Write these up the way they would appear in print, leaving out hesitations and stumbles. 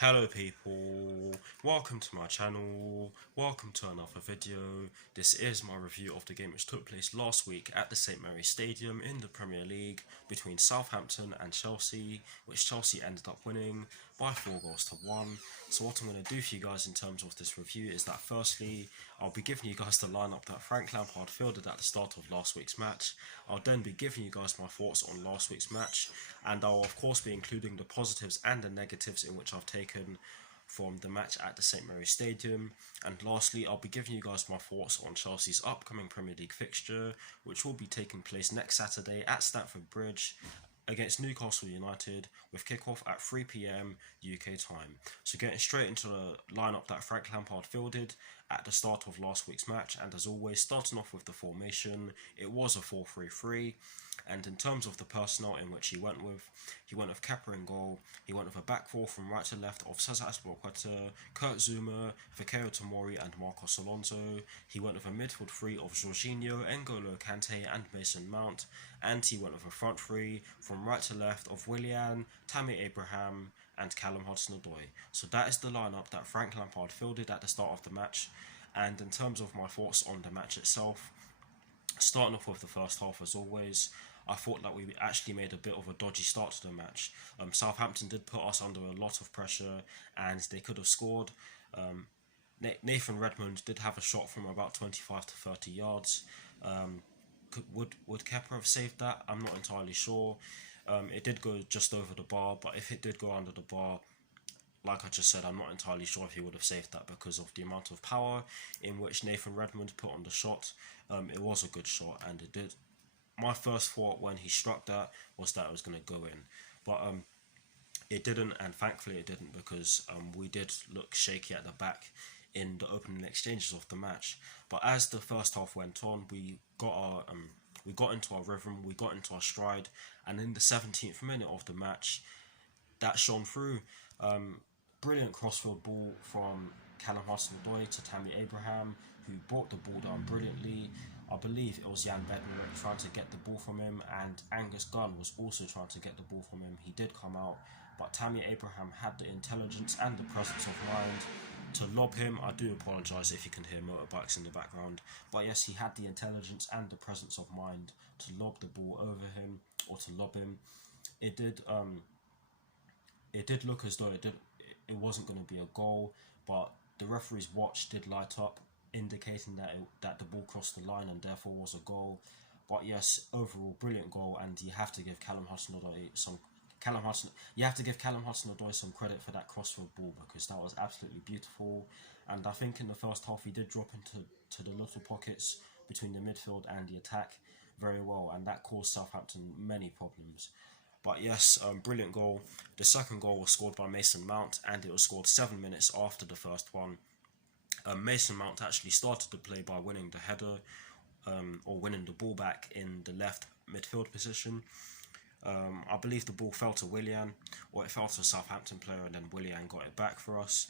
Hello people, welcome to my channel, welcome to another video. This is my review of the game which took place last week at the St Mary's Stadium in the Premier League between Southampton and Chelsea, which Chelsea ended up winning by 4 goals to 1. So what I'm going to do for you guys in terms of this review is that firstly, I'll be giving you guys the lineup that Frank Lampard fielded at the start of last week's match. I'll then be giving you guys my thoughts on last week's match, and I'll of course be including the positives and the negatives in which I've taken from the match at the St Mary's Stadium. And lastly, I'll be giving you guys my thoughts on Chelsea's upcoming Premier League fixture, which will be taking place next Saturday at Stamford Bridge against Newcastle United, with kickoff at 3 p.m. UK time. So getting straight into the lineup that Frank Lampard fielded at the start of last week's match, and as always, starting off with the formation, it was a 4-3-3. And in terms of the personnel in which he went with Kepa in goal. He went with a back four from right to left of Cesar Azpilicueta, Kurt Zouma, Fikayo Tomori and Marcos Alonso. He went with a midfield three of Jorginho, N'Golo Kante and Mason Mount. And he went with a front three from right to left of Willian, Tammy Abraham and Callum Hudson-Odoi. So that is the lineup that Frank Lampard fielded at the start of the match. And in terms of my thoughts on the match itself, starting off with the first half as always, I thought that we actually made a bit of a dodgy start to the match. Southampton did put us under a lot of pressure and they could have scored. Nathan Redmond did have a shot from about 25 to 30 yards. Would Kepa have saved that? I'm not entirely sure. It did go just over the bar, but if it did go under the bar, like I just said, I'm not entirely sure if he would have saved that because of the amount of power in which Nathan Redmond put on the shot. It was a good shot and it did. My first thought when he struck that was that it was going to go in, but it didn't, and thankfully it didn't because we did look shaky at the back in the opening exchanges of the match. But as the first half went on, we got into our rhythm, we got into our stride, and in the 17th minute of the match, that shone through. Brilliant crossfield ball from Callum Hudson-Odoi to Tammy Abraham, who brought the ball down brilliantly. I believe it was Jan Bednarek trying to get the ball from him, and Angus Gunn was also trying to get the ball from him. He did come out, but Tammy Abraham had the intelligence and the presence of mind to lob him. I do apologise if you can hear motorbikes in the background, but yes, he had the intelligence and the presence of mind to lob the ball over him, or to lob him. It did look as though it wasn't going to be a goal, but the referee's watch did light up, indicating that the ball crossed the line and therefore was a goal. But yes, overall brilliant goal, and you have to give Callum Hudson-Odoi some credit for that crossfield ball because that was absolutely beautiful. And I think in the first half he did drop into the little pockets between the midfield and the attack very well, and that caused Southampton many problems. But yes, brilliant goal. The second goal was scored by Mason Mount, and it was scored 7 minutes after the first one. Mason Mount actually started the play by winning the header, or winning the ball back in the left midfield position. I believe the ball fell to Willian, or it fell to a Southampton player, and then Willian got it back for us.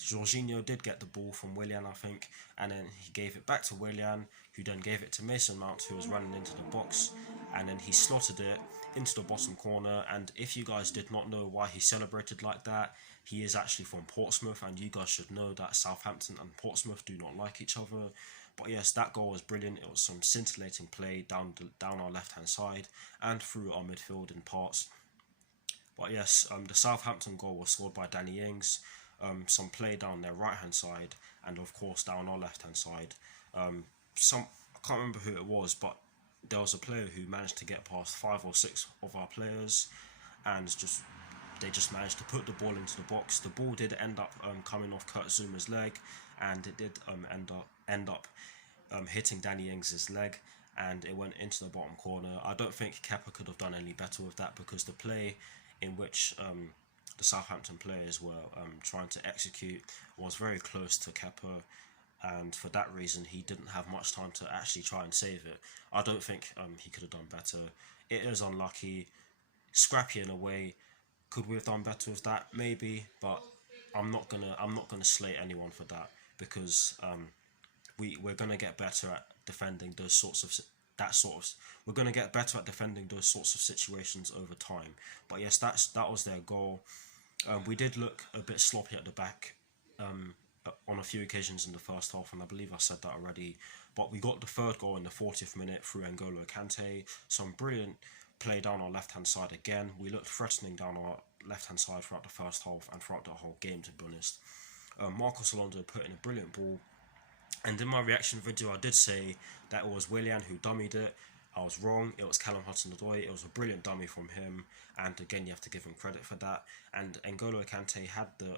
Jorginho did get the ball from Willian, I think, and then he gave it back to Willian, who then gave it to Mason Mount, who was running into the box, and then he slotted it into the bottom corner. And if you guys did not know why he celebrated like that, he is actually from Portsmouth, and you guys should know that Southampton and Portsmouth do not like each other. But yes, that goal was brilliant. It was some scintillating play down our left-hand side and through our midfield in parts. But yes, the Southampton goal was scored by Danny Ings. Some play down their right-hand side and of course down our left-hand side. I can't remember who it was, but there was a player who managed to get past 5 or 6 of our players, and they just managed to put the ball into the box. The ball did end up coming off Kurt Zouma's leg, and it did end up hitting Danny Ings' leg, and it went into the bottom corner. I don't think Kepa could have done any better with that because the play in which the Southampton players were trying to execute was very close to Kepa, and for that reason he didn't have much time to actually try and save it. I don't think he could have done better. It is unlucky, scrappy in a way. Could we have done better with that? Maybe, but I'm not gonna slate anyone for that because we're gonna get better at defending those sorts of we're gonna get better at defending those sorts of situations over time. But yes, that was their goal. We did look a bit sloppy at the back on a few occasions in the first half, and I believe I said that already. But we got the third goal in the 40th minute through N'Golo Kante. Some brilliant play down our left-hand side again. We looked threatening down our left-hand side throughout the first half and throughout the whole game, to be honest. Marcos Alonso put in a brilliant ball, and in my reaction video I did say that it was Willian who dummied it. I was wrong. It was Callum Hudson-Odoi. It was a brilliant dummy from him, and again, you have to give him credit for that. And N'Golo Kante had the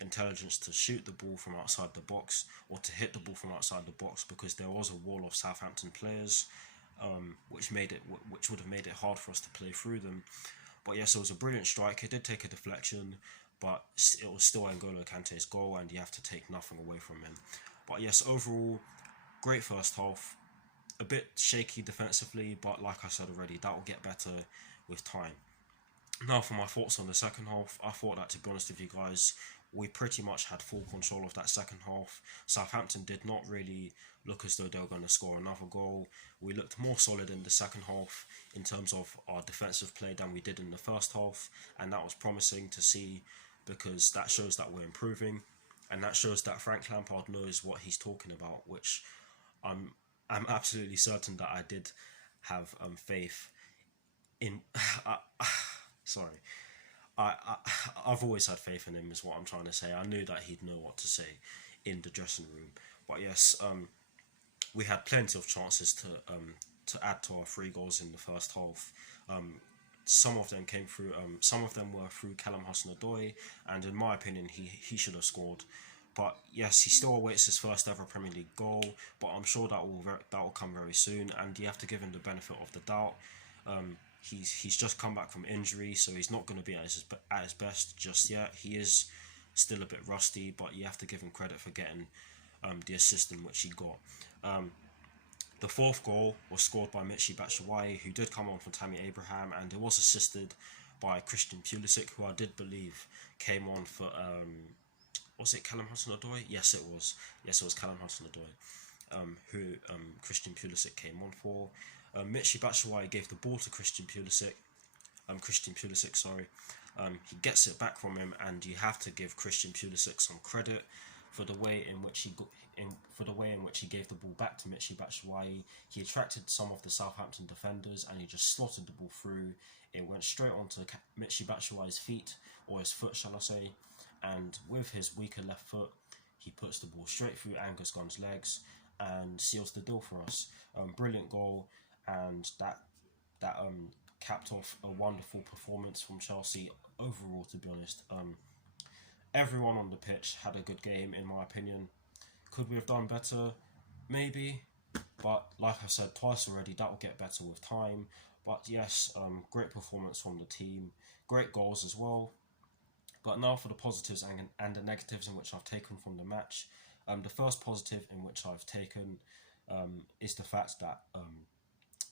intelligence to shoot the ball from outside the box, or to hit the ball from outside the box, because there was a wall of Southampton players, which would have made it hard for us to play through them. But yes, it was a brilliant strike. It did take a deflection, but it was still N'Golo Kante's goal, and you have to take nothing away from him. But yes, overall, great first half. A bit shaky defensively, but like I said already, that will get better with time. Now for my thoughts on the second half, I thought that, to be honest with you guys, we pretty much had full control of that second half. Southampton did not really look as though they were going to score another goal. We looked more solid in the second half in terms of our defensive play than we did in the first half, and that was promising to see, because that shows that we're improving, and that shows that Frank Lampard knows what he's talking about, which I'm absolutely certain that I did have faith in. Sorry. I've always had faith in him, is what I'm trying to say. I knew that he'd know what to say in the dressing room. But yes, we had plenty of chances to add to our 3 goals in the first half. Some of them came through. Some of them were through Callum Hudson-Odoi, and in my opinion, he should have scored. But yes, he still awaits his first ever Premier League goal. But I'm sure that will come very soon, and you have to give him the benefit of the doubt. He's just come back from injury, so he's not going to be at his best just yet. He is still a bit rusty, but you have to give him credit for getting the assist in which he got. The 4th goal was scored by Michy Batshuayi, who did come on for Tammy Abraham, and it was assisted by Christian Pulisic, who I did believe came on for was it Callum Hudson-Odoi? Yes, it was. Yes, it was Callum Hudson-Odoi, who Christian Pulisic came on for. Michy Batshuayi gave the ball to Christian Pulisic. He gets it back from him, and you have to give Christian Pulisic some credit for the way in which he gave the ball back to Michy Batshuayi. He attracted some of the Southampton defenders, and he just slotted the ball through. It went straight onto Michy Batshuayi's feet, or his foot, shall I say, and with his weaker left foot, he puts the ball straight through Angus Gunn's legs and seals the deal for us. Brilliant goal, and that capped off a wonderful performance from Chelsea overall, to be honest. Everyone on the pitch had a good game, in my opinion. Could we have done better? Maybe, but like I said twice already, that will get better with time. But yes, great performance from the team, great goals as well. But now for the positives and the negatives in which I've taken from the match. The first positive in which I've taken is the fact that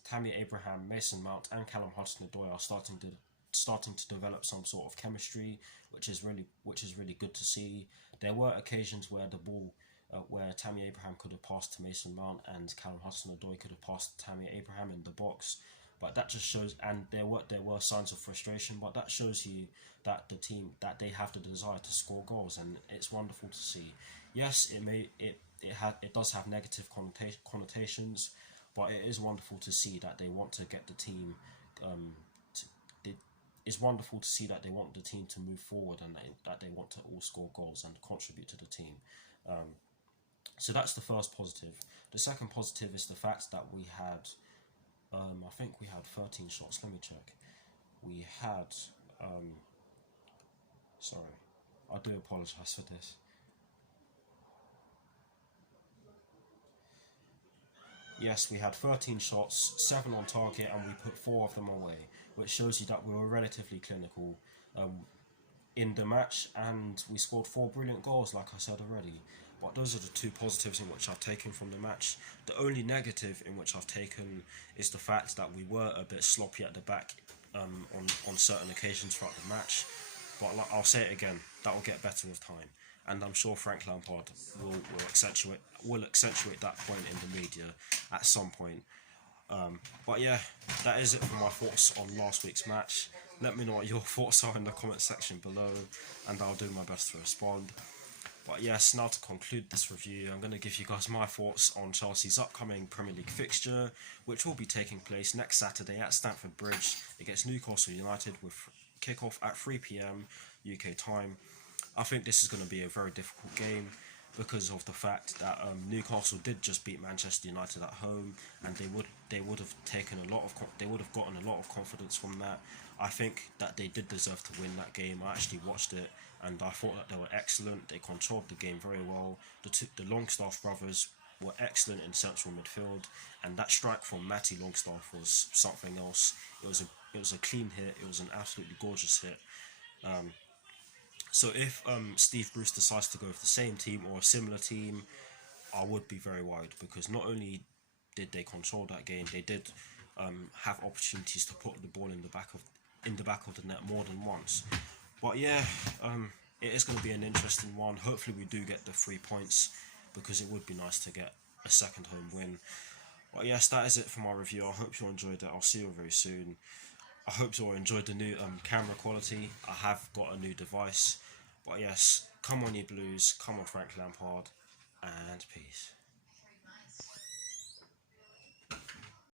Tammy Abraham, Mason Mount, and Callum Hudson-Odoi are starting to develop some sort of chemistry, which is really good to see. There were occasions where the ball, where Tammy Abraham could have passed to Mason Mount and Callum Hudson-Odoi could have passed to Tammy Abraham in the box. But that just shows, and there were signs of frustration, but that shows you that the team, that they have the desire to score goals, and it's wonderful to see. Yes, it does have negative connotations, but it is wonderful to see that they want to get the team. It's wonderful to see that they want the team to move forward, and that they want to all score goals and contribute to the team. So that's the first positive. The second positive is the fact that we had, I think we had 13 shots. Let me check. We had, sorry, I do apologise for this. Yes, we had 13 shots, 7 on target, and we put 4 of them away, which shows you that we were relatively clinical in the match, and we scored 4 brilliant goals, like I said already. But those are the 2 positives in which I've taken from the match. The only negative in which I've taken is the fact that we were a bit sloppy at the back on certain occasions throughout the match. But like, I'll say it again, that will get better with time. And I'm sure Frank Lampard will accentuate that point in the media at some point. But yeah, that is it for my thoughts on last week's match. Let me know what your thoughts are in the comment section below, and I'll do my best to respond. But yes, now to conclude this review, I'm going to give you guys my thoughts on Chelsea's upcoming Premier League fixture, which will be taking place next Saturday at Stamford Bridge against Newcastle United, with kickoff at 3 p.m. UK time. I think this is going to be a very difficult game because of the fact that Newcastle did just beat Manchester United at home, and they would have taken a lot of they would have gotten a lot of confidence from that. I think that they did deserve to win that game. I actually watched it, and I thought that they were excellent. They controlled the game very well. The Longstaff brothers were excellent in central midfield, and that strike from Matty Longstaff was something else. It was a clean hit. It was an absolutely gorgeous hit. So if Steve Bruce decides to go with the same team or a similar team, I would be very worried, because not only did they control that game, they did have opportunities to put the ball in the back of the net more than once. But yeah, it is going to be an interesting one. Hopefully we do get the 3 points, because it would be nice to get a second home win. But yes, that is it for my review. I hope you enjoyed it. I'll see you very soon. I hope you all enjoyed the new camera quality. I have got a new device. But yes, come on you Blues, come on Frank Lampard, and peace.